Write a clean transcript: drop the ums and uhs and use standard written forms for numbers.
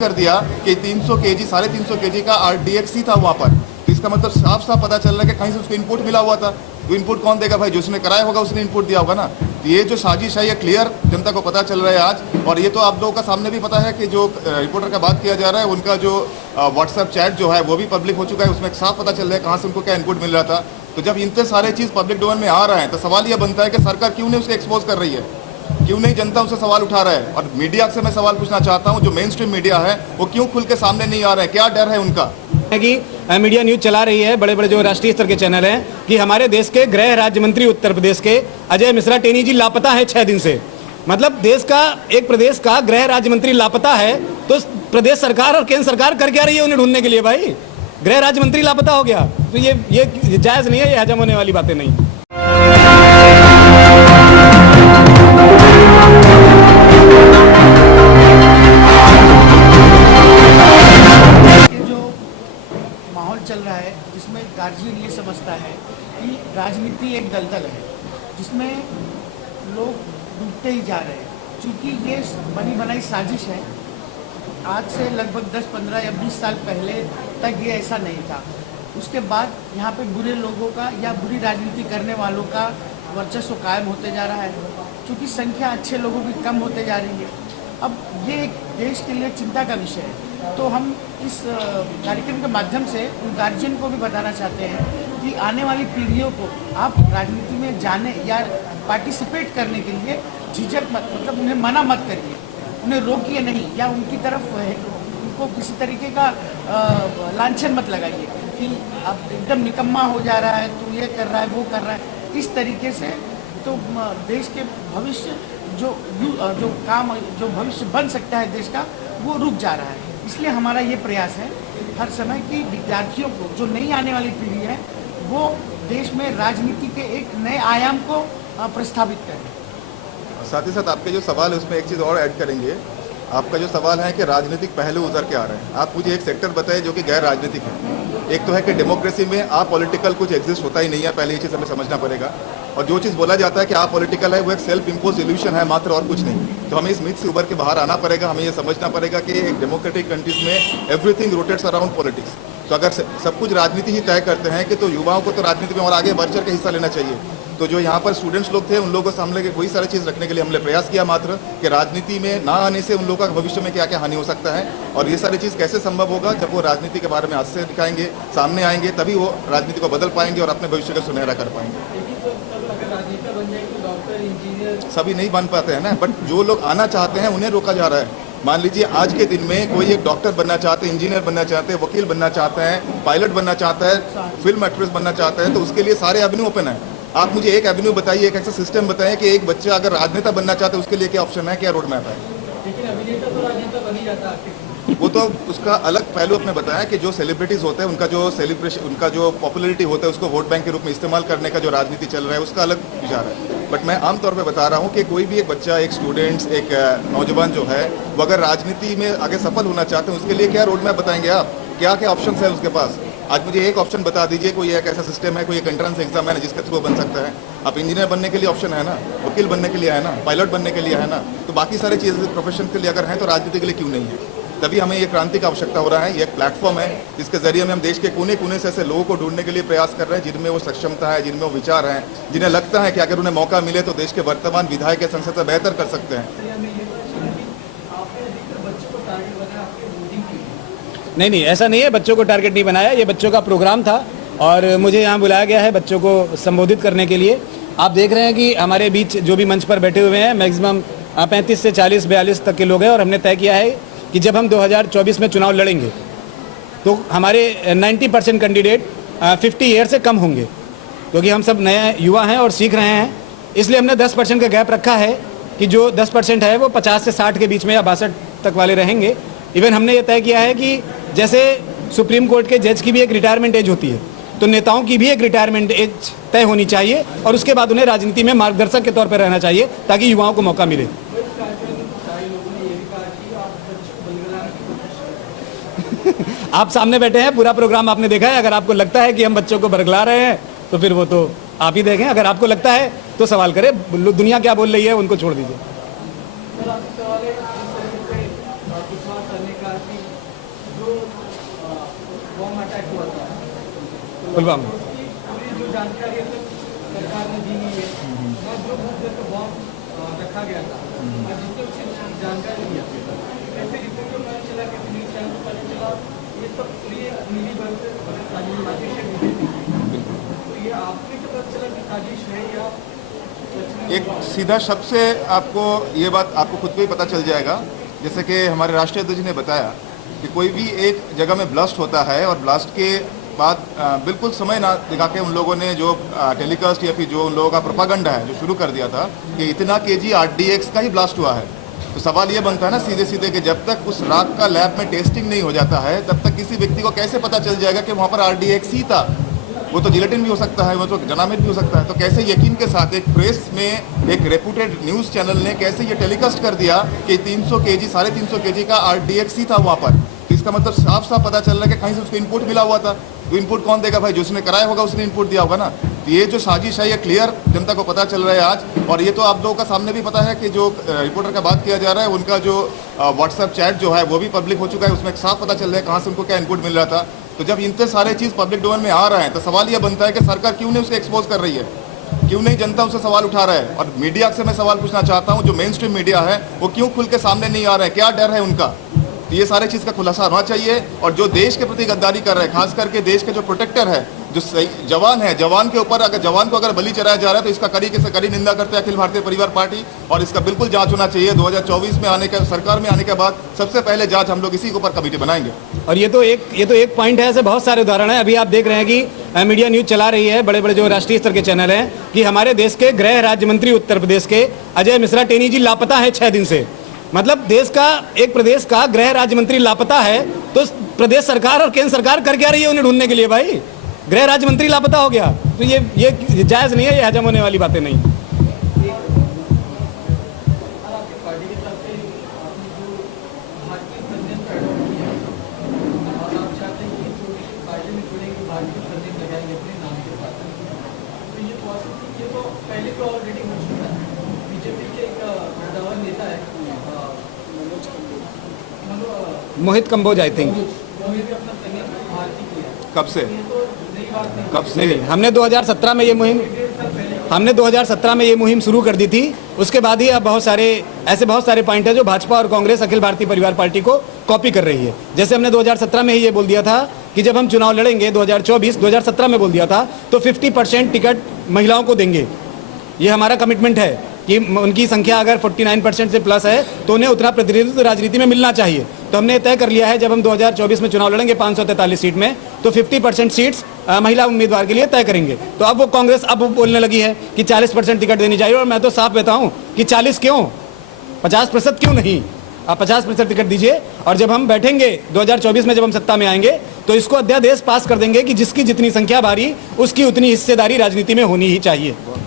कर दिया कि 300 केजी 350 केजी का RDXC था वहाँ पर। तो इसका मतलब साफ साफ पता चल रहा है कि कहीं से उसको इनपुट मिला हुआ था। वो इनपुट कौन देगा भाई? जो उसने कराया होगा उसने इनपुट दिया होगा ना। तो ये जो साजिश है ये क्लियर जनता को पता चल रहा है आज। और ये तो आप लोगों का सामने भी पता है कि जो रिपोर्टर का बात किया जा रहा है उनका जो व्हाट्सएप चैट जो है वो भी पब्लिक हो चुका है। उसमें साफ पता चल रहा है कहाँ से उनको क्या इनपुट मिल रहा था। तो जब इतने सारे चीज़ पब्लिक डोमेन में आ रहे हैं तो सवाल ये बनता है कि सरकार क्यों नहीं उसे एक्सपोज कर रही है, क्यों नहीं जनता उससे सवाल उठा रहा है। और मीडिया से मैं सवाल पूछना चाहता हूं, जो मेन स्ट्रीम मीडिया है वो क्यों खुल के सामने नहीं आ रहा है? क्या डर है उनका कि मीडिया न्यूज चला रही है, बड़े बड़े जो राष्ट्रीय स्तर के चैनल हैं, कि हमारे देश के गृह राज्य मंत्री उत्तर प्रदेश के अजय मिश्रा टेनी जी लापता है 6 दिन से। मतलब देश का एक प्रदेश का गृह राज्य मंत्री लापता है तो प्रदेश सरकार और केंद्र सरकार कर क्या रही है उन्हें ढूंढने के लिए? भाई गृह राज्य मंत्री लापता हो गया तो ये जायज नहीं है, ये हजम होने वाली बातें नहीं। माहौल चल रहा है जिसमें गार्जियन ये समझता है कि राजनीति एक दलदल है जिसमें लोग डूबते ही जा रहे हैं। चूँकि ये बनी बनाई साजिश है, आज से लगभग 10, 15 या 20 साल पहले तक ये ऐसा नहीं था। उसके बाद यहाँ पे बुरे लोगों का या बुरी राजनीति करने वालों का वर्चस्व कायम होते जा रहा है, क्योंकि संख्या अच्छे लोगों की कम होते जा रही है। अब ये एक देश के लिए चिंता का विषय है। तो हम इस कार्यक्रम के माध्यम से उन गार्जियन को भी बताना चाहते हैं कि आने वाली पीढ़ियों को आप राजनीति में जाने या पार्टिसिपेट करने के लिए झिझक मत, मतलब उन्हें मना मत करिए, उन्हें रोकिए नहीं, या उनकी तरफ उनको किसी तरीके का लांछन मत लगाइए कि अब एकदम निकम्मा हो जा रहा है, तू ये कर रहा है, वो कर रहा है। इस तरीके से तो देश के भविष्य जो भविष्य बन सकता है देश का, वो रुक जा रहा है। इसलिए हमारा ये प्रयास है हर समय कि विद्यार्थियों को, जो नई आने वाली पीढ़ी है, वो देश में राजनीति के एक नए आयाम को प्रस्तावित करें। साथ ही साथ आपके जो सवाल है उसमें एक चीज़ और ऐड करेंगे। आपका जो सवाल है कि राजनीतिक पहलू उभर के आ रहे हैं, आप मुझे एक सेक्टर बताइए जो कि गैर राजनीतिक है। एक तो है कि डेमोक्रेसी में आप पॉलिटिकल कुछ एग्जिस्ट होता ही नहीं है, पहले ये चीज़ हमें समझना पड़ेगा। और जो चीज़ बोला जाता है कि आप पॉलिटिकल है वो एक सेल्फ इम्पोज इल्यूशन है मात्र, और कुछ नहीं। तो हमें इस मिथ से उभर के बाहर आना पड़ेगा। हमें ये समझना पड़ेगा कि एक डेमोक्रेटिक कंट्रीज में एवरीथिंग रोटेट्स अराउंड पॉलिटिक्स। तो अगर सब कुछ राजनीति ही तय करते हैं कि तो युवाओं को तो राजनीति में और आगे बढ़ चढ़ के हिस्सा लेना चाहिए। तो जो यहाँ पर स्टूडेंट्स लोग थे उन लोगों को सामने के वही सारी चीज़ रखने के लिए हमने प्रयास किया मात्र कि राजनीति में ना आने से उन लोगों का भविष्य में क्या क्या हानि हो सकता है, और ये सारी चीज़ कैसे संभव होगा जब वो राजनीति के बारे में हाथ से दिखाएंगे, सामने आएंगे, तभी वो राजनीति को बदल पाएंगे और अपने भविष्य को सुनहरा कर पाएंगे। सभी नहीं बन पाते हैं ना, बट जो लोग आना चाहते हैं उन्हें रोका जा रहा है। मान लीजिए आज के दिन में कोई एक डॉक्टर बनना चाहते हैं, इंजीनियर बनना चाहते हैं, वकील बनना चाहते हैं, पायलट बनना चाहता है, फिल्म एक्ट्रेस बनना चाहता है, तो उसके लिए सारे एवेन्यू ओपन है। आप मुझे एक एवेन्यू बताइए, एक ऐसा सिस्टम बताएं कि एक बच्चा अगर राजनेता बनना चाहता है उसके लिए क्या ऑप्शन है, क्या रोड मैप है? लेकिन अभिनेता तो राजनेता बन ही जाता है। वो तो उसका अलग पहलू आपने बताया कि जो सेलिब्रिटीज होते हैं उनका जो सेलिब्रेशन, उनका जो पॉपुलैरिटी होता है उसको वोट बैंक के रूप में इस्तेमाल करने का जो राजनीति चल रहा है उसका अलग विचार है। बट मैं आमतौर पे बता रहा हूँ कि कोई भी एक बच्चा, एक स्टूडेंट्स, एक नौजवान जो है वो अगर राजनीति में आगे सफल होना चाहते हैं उसके लिए क्या रोड मैप बताएंगे आप? क्या क्या ऑप्शन है उसके पास? आज मुझे एक ऑप्शन बता दीजिए, कोई एक ऐसा सिस्टम है, कोई एक एंट्रेंस एग्जाम है जिसके थ्रू बन सकता है। आप इंजीनियर बनने के लिए ऑप्शन है ना, वकील बनने के लिए है ना, पायलट बनने के लिए है ना, तो बाकी सारी चीज़ें प्रोफेशन के लिए अगर हैं तो राजनीति के लिए क्यों नहीं है? तभी हमें ये क्रांति की आवश्यकता हो रहा है। ये एक प्लेटफॉर्म है जिसके जरिए में हम देश के कोने कोने से ऐसे लोगों को ढूंढने के लिए प्रयास कर रहे हैं जिनमें वो सक्षमता है, जिनमें वो विचार हैं, जिन्हें लगता है कि अगर उन्हें मौका मिले तो देश के वर्तमान विधायक या संसद से बेहतर कर सकते हैं। नहीं, ऐसा नहीं है, बच्चों को टारगेट नहीं बनाया, ये बच्चों का प्रोग्राम था और मुझे यहाँ बुलाया गया है बच्चों को संबोधित करने के लिए। आप देख रहे हैं कि हमारे बीच जो भी मंच पर बैठे हुए हैं मैक्सिमम 35 से 40, 42 तक के लोग हैं, और हमने तय किया है कि जब हम 2024 में चुनाव लड़ेंगे तो हमारे 90% कैंडिडेट 50 ईयर से कम होंगे, क्योंकि हम सब नए युवा हैं और सीख रहे हैं। इसलिए हमने 10% का गैप रखा है कि जो 10% है वो 50 से 60 के बीच में या 62 तक वाले रहेंगे। इवन हमने ये तय किया है कि जैसे सुप्रीम कोर्ट के जज की भी एक रिटायरमेंट एज होती है, तो नेताओं की भी एक रिटायरमेंट एज तय होनी चाहिए और उसके बाद उन्हें राजनीति में मार्गदर्शक के तौर पर रहना चाहिए ताकि युवाओं को मौका मिले। आप सामने बैठे हैं, पूरा प्रोग्राम आपने देखा है। अगर आपको लगता है कि हम बच्चों को बरगला रहे हैं तो फिर वो तो आप ही देखें। अगर आपको लगता है तो सवाल करें, दुनिया क्या बोल रही है उनको छोड़ दीजिए। बॉम्ब अटैक हुआ था, पुलवामा। पूरी जो जानकारी अब तक सरकार ने दी है और जो मुद्दे पर बॉम्ब रखा गया था और जितने कुछ जानकारी दी है, कैसे रिपोर्ट को पता चला, कैसे न्यूज़ चैनल को पता चला, ये सब पूरी मिली भगत साजिश है। तो ये आपने तो पता चला कि साजिश है या एक सीधा शब्द से आपको ये बात आपको खुद को ही पता चल जाएगा। जैसे कि हमारे राष्ट्रीय अध्यक्ष ने बताया कि कोई भी एक जगह में ब्लास्ट होता है और ब्लास्ट के बाद बिल्कुल समय ना दिखा के उन लोगों ने जो टेलीकास्ट या फिर जो उन लोगों का प्रोपागंडा है जो शुरू कर दिया था कि इतना केजी RDX का ही ब्लास्ट हुआ है। तो सवाल ये बनता है ना सीधे सीधे कि जब तक उस राख का लैब में टेस्टिंग नहीं हो जाता है तब तक किसी व्यक्ति को कैसे पता चल जाएगा कि वहाँ पर RDX ही था। वो तो जिलेटिन भी हो सकता है, वो तो जनामित भी हो सकता है। तो कैसे यकीन के साथ एक प्रेस में एक रेपुटेड न्यूज़ चैनल ने कैसे ये टेलीकास्ट कर दिया कि 300 केजी 350 केजी का RDX ही था वहाँ पर। तो इसका मतलब साफ साफ पता चल रहा है कि कहीं से उसको इनपुट मिला हुआ था। तो इनपुट कौन देगा भाई? जो उसने कराया होगा उसने इनपुट दिया होगा ना। तो ये जो साजिश है ये क्लियर जनता को पता चल रहा है आज। और ये तो आप लोगों का सामने भी पता है कि जो रिपोर्टर का बात किया जा रहा है उनका जो व्हाट्सएप चैट जो है वो भी पब्लिक हो चुका है। उसमें साफ पता चल रहा है कहाँ से उनको क्या इनपुट मिल रहा था। तो जब इतने सारे चीज़ पब्लिक डोमेन में आ रहे हैं तो सवाल यह बनता है कि सरकार क्यों नहीं उसको एक्सपोज कर रही है, क्यों नहीं जनता उससे सवाल उठा रहा है। और मीडिया से मैं सवाल पूछना चाहता हूं, जो मेन स्ट्रीम मीडिया है वो क्यों खुल के सामने नहीं आ रहा है, क्या डर है उनका? तो ये सारे चीज़ का खुलासा होना चाहिए। और जो देश के प्रति गद्दारी कर रहे हैं, खास करके देश के जो प्रोटेक्टर है, जो जवान है, जवान के ऊपर अगर जवान को अगर बलि चढ़ाया जा रहा है तो इसका कड़ी से कड़ी निंदा करते हैं अखिल भारतीय परिवार पार्टी। और इसका बिल्कुल जांच होना चाहिए। 2024 में आने के सरकार में आने के बाद सबसे पहले जांच हम लोग इसी के ऊपर कमेटी बनाएंगे। और ये तो एक पॉइंट है, ऐसे बहुत सारे उदाहरण हैं। अभी आप देख रहे हैं कि मीडिया न्यूज चला रही है, बड़े बड़े जो राष्ट्रीय स्तर के चैनल हैं, कि हमारे देश के गृह राज्य मंत्री उत्तर प्रदेश के अजय मिश्रा टेनी जी लापता है 6 दिन से। मतलब देश का एक प्रदेश का गृह राज्य मंत्री लापता है तो प्रदेश सरकार और केंद्र सरकार कर क्या रही है उन्हें ढूंढने के लिए? भाई गृह राज्य मंत्री लापता हो गया तो ये जायज नहीं है, ये हजम होने वाली बातें नहीं। मोहित कंबोज आई थिंक। कब से? नहीं, हमने 2017 में ये मुहिम शुरू कर दी थी। उसके बाद ही अब बहुत सारे पॉइंट है जो भाजपा और कांग्रेस अखिल भारतीय परिवार पार्टी को कॉपी कर रही है। जैसे हमने 2017 में ही ये बोल दिया था कि जब हम चुनाव लड़ेंगे 2017 में बोल दिया था तो 50% टिकट महिलाओं को देंगे। ये हमारा कमिटमेंट है कि उनकी संख्या अगर 49% से प्लस है तो उन्हें उतना प्रतिनिधित्व राजनीति में मिलना चाहिए। तो हमने तय कर लिया है जब हम 2024 में चुनाव लड़ेंगे 543 सीट में तो 50% सीट्स महिला उम्मीदवार के लिए तय करेंगे। तो अब वो कांग्रेस अब बोलने लगी है कि 40% टिकट देनी चाहिए। और मैं तो साफ बताऊं कि 40 क्यों, 50% क्यों नहीं, आप 50% टिकट दीजिए। और जब हम बैठेंगे 2024 में, जब हम सत्ता में आएंगे तो इसको अध्यादेश पास कर देंगे कि जिसकी जितनी संख्या बारी उसकी उतनी हिस्सेदारी राजनीति में होनी ही चाहिए।